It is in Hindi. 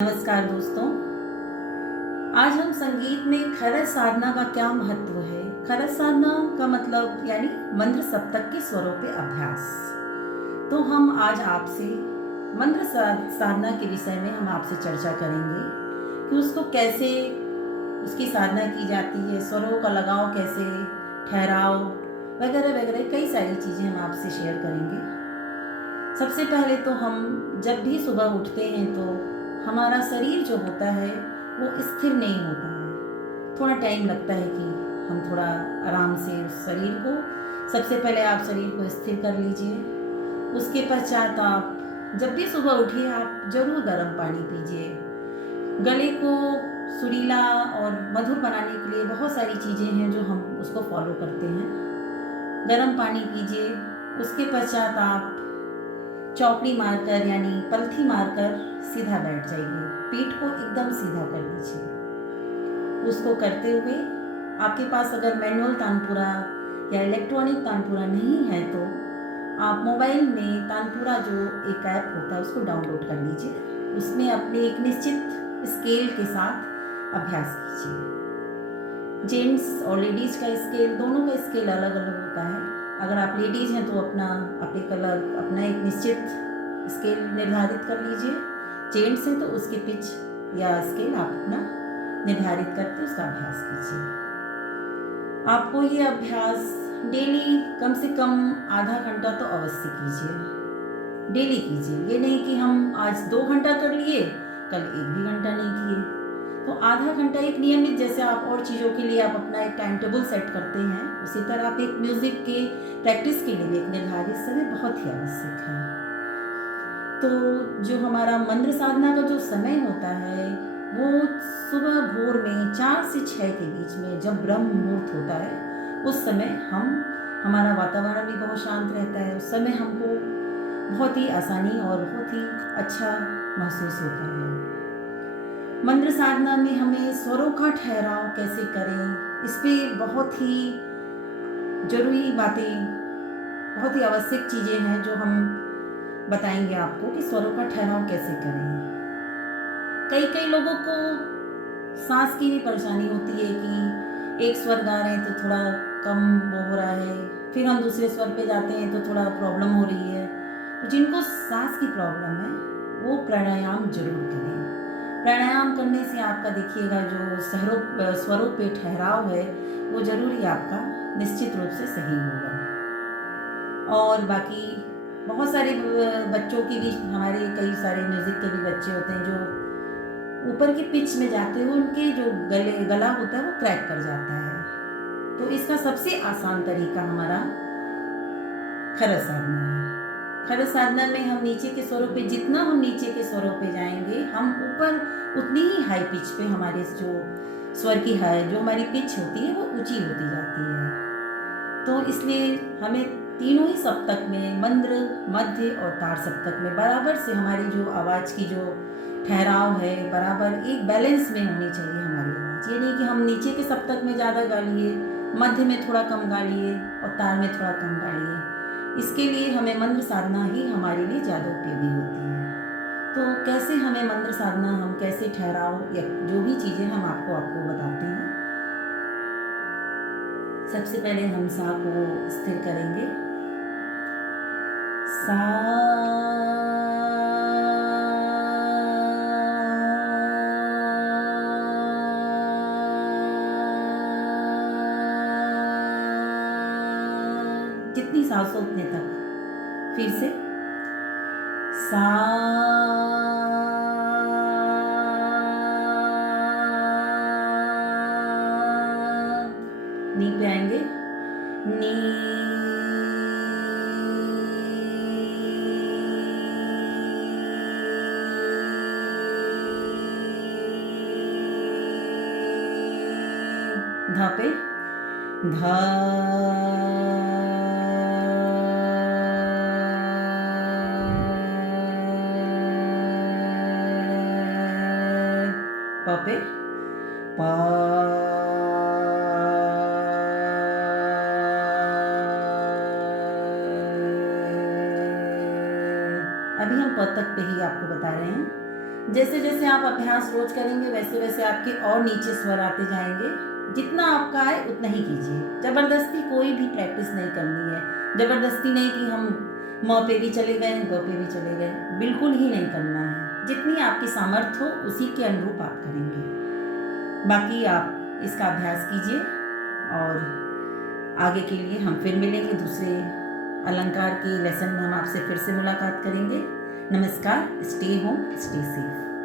नमस्कार दोस्तों। आज हम संगीत में खरज साधना का क्या महत्व है। खरज साधना का मतलब यानी मंत्र सप्तक के स्वरों पे अभ्यास। तो हम आज आपसे मंत्र साधना के विषय में हम आपसे चर्चा करेंगे कि उसको कैसे उसकी साधना की जाती है, स्वरों का लगाव कैसे, ठहराव वगैरह वगैरह कई सारी चीज़ें हम आपसे शेयर करेंगे। सबसे पहले तो हम जब भी सुबह उठते हैं तो हमारा शरीर जो होता है वो स्थिर नहीं होता है। थोड़ा टाइम लगता है कि हम थोड़ा आराम से उस शरीर को, सबसे पहले आप शरीर को स्थिर कर लीजिए। उसके पश्चात आप जब भी सुबह उठिए आप ज़रूर गर्म पानी पीजिए। गले को सुरीला और मधुर बनाने के लिए बहुत सारी चीज़ें हैं जो हम उसको फॉलो करते हैं। गर्म पानी पीजिए। उसके पश्चात आप चौकड़ी मारकर यानी पलथी मारकर सीधा बैठ जाइए। पीठ को एकदम सीधा कर लीजिए। उसको करते हुए आपके पास अगर मैनुअल तानपुरा या इलेक्ट्रॉनिक तानपुरा नहीं है तो आप मोबाइल में तानपुरा जो एक ऐप होता है उसको डाउनलोड कर लीजिए। उसमें अपने एक निश्चित स्केल के साथ अभ्यास कीजिए। जेंट्स और लेडीज़ का स्केल, दोनों का स्केल अलग अलग होता है। अगर आप लेडीज़ हैं तो अपना एक निश्चित स्केल निर्धारित कर लीजिए। जेंट्स हैं तो उसकी पिच या स्केल आप अपना निर्धारित करके उसका अभ्यास कीजिए। आपको ये अभ्यास डेली कम से कम आधा घंटा तो अवश्य कीजिए। डेली कीजिए। ये नहीं कि हम आज 2 घंटा कर लिए, कल 1 भी घंटा नहीं किए। तो आधा घंटा एक नियमित, जैसे आप और चीज़ों के लिए आप अपना एक टाइम टेबल सेट करते हैं, उसी तरह आप एक म्यूज़िक के प्रैक्टिस के लिए भी एक निर्धारित समय बहुत ही आवश्यक है। तो जो हमारा मंत्र साधना का जो समय होता है वो सुबह भोर में 4 से 6 के बीच में, जब ब्रह्म मुहूर्त होता है उस समय हमारा वातावरण भी बहुत शांत रहता है। उस समय हमको बहुत ही आसानी और बहुत ही अच्छा महसूस होता है। मंत्र साधना में हमें स्वरों का ठहराव कैसे करें, इस पे बहुत ही ज़रूरी बातें, बहुत ही आवश्यक चीज़ें हैं जो हम बताएंगे आपको कि स्वरों का ठहराव कैसे करें। कई लोगों को सांस की भी परेशानी होती है कि एक स्वर गा रहे हैं तो थोड़ा कम वो हो रहा है, फिर हम दूसरे स्वर पे जाते हैं तो थोड़ा प्रॉब्लम हो रही है। तो जिनको सांस की प्रॉब्लम है वो प्राणायाम जरूर करें। प्राणायाम करने से आपका देखिएगा जो स्वरों पे ठहराव है वो जरूर ही आपका निश्चित रूप से सही होगा। और बाकी बहुत सारे बच्चों की भी, हमारे कई सारे म्यूज़िक के भी बच्चे होते हैं जो ऊपर की पिच में जाते हुए उनके जो गला होता है वो क्रैक कर जाता है। तो इसका सबसे आसान तरीका हमारा खरज साधना है। खरज साधना में हम नीचे के स्वरों पे, जितना हम नीचे के स्वरों पे जाएंगे हम ऊपर उतनी ही हाई पिच पे हमारे जो स्वर की हाई, जो हमारी पिच होती है वो ऊंची होती जाती है। तो इसलिए हमें तीनों ही सप्तक में, मंद्र, मध्य और तार सप्तक में बराबर से हमारी जो आवाज़ की जो ठहराव है बराबर एक बैलेंस में होनी चाहिए हमारी आवाज़। ये नहीं कि हम नीचे के सप्तक में ज़्यादा गा लिए, मध्य में थोड़ा कम गा लिए और तार में थोड़ा कम गा लिए। इसके लिए हमें मंत्र साधना ही हमारे लिए ज़्यादा उपयोगी होती है। तो कैसे हमें मंत्र साधना, हम कैसे ठहराव या जो भी चीज़ें हम आपको बताते हैं। सबसे पहले हम सा को स्थिर करेंगे। सा, जितनी सांस हो उतने तक। फिर से सा, नी पे आएंगे, नी, धा पे धा, प पे पा, अभी हम प तक पे ही आपको बता रहे हैं। जैसे जैसे आप अभ्यास रोज करेंगे वैसे वैसे आपके और नीचे स्वर आते जाएंगे। जितना आपका आए उतना ही कीजिए। जबरदस्ती कोई भी प्रैक्टिस नहीं करनी है। जबरदस्ती नहीं कि हम म पे भी चले गए, ग पे भी चले गए, बिल्कुल ही नहीं करना है। जितनी आपकी सामर्थ्य हो उसी के अनुरूप आप करेंगे। बाकी आप इसका अभ्यास कीजिए और आगे के लिए हम फिर मिलेंगे। दूसरे अलंकार के लेसन में हम आपसे फिर से मुलाकात करेंगे। नमस्कार। Stay home, stay safe.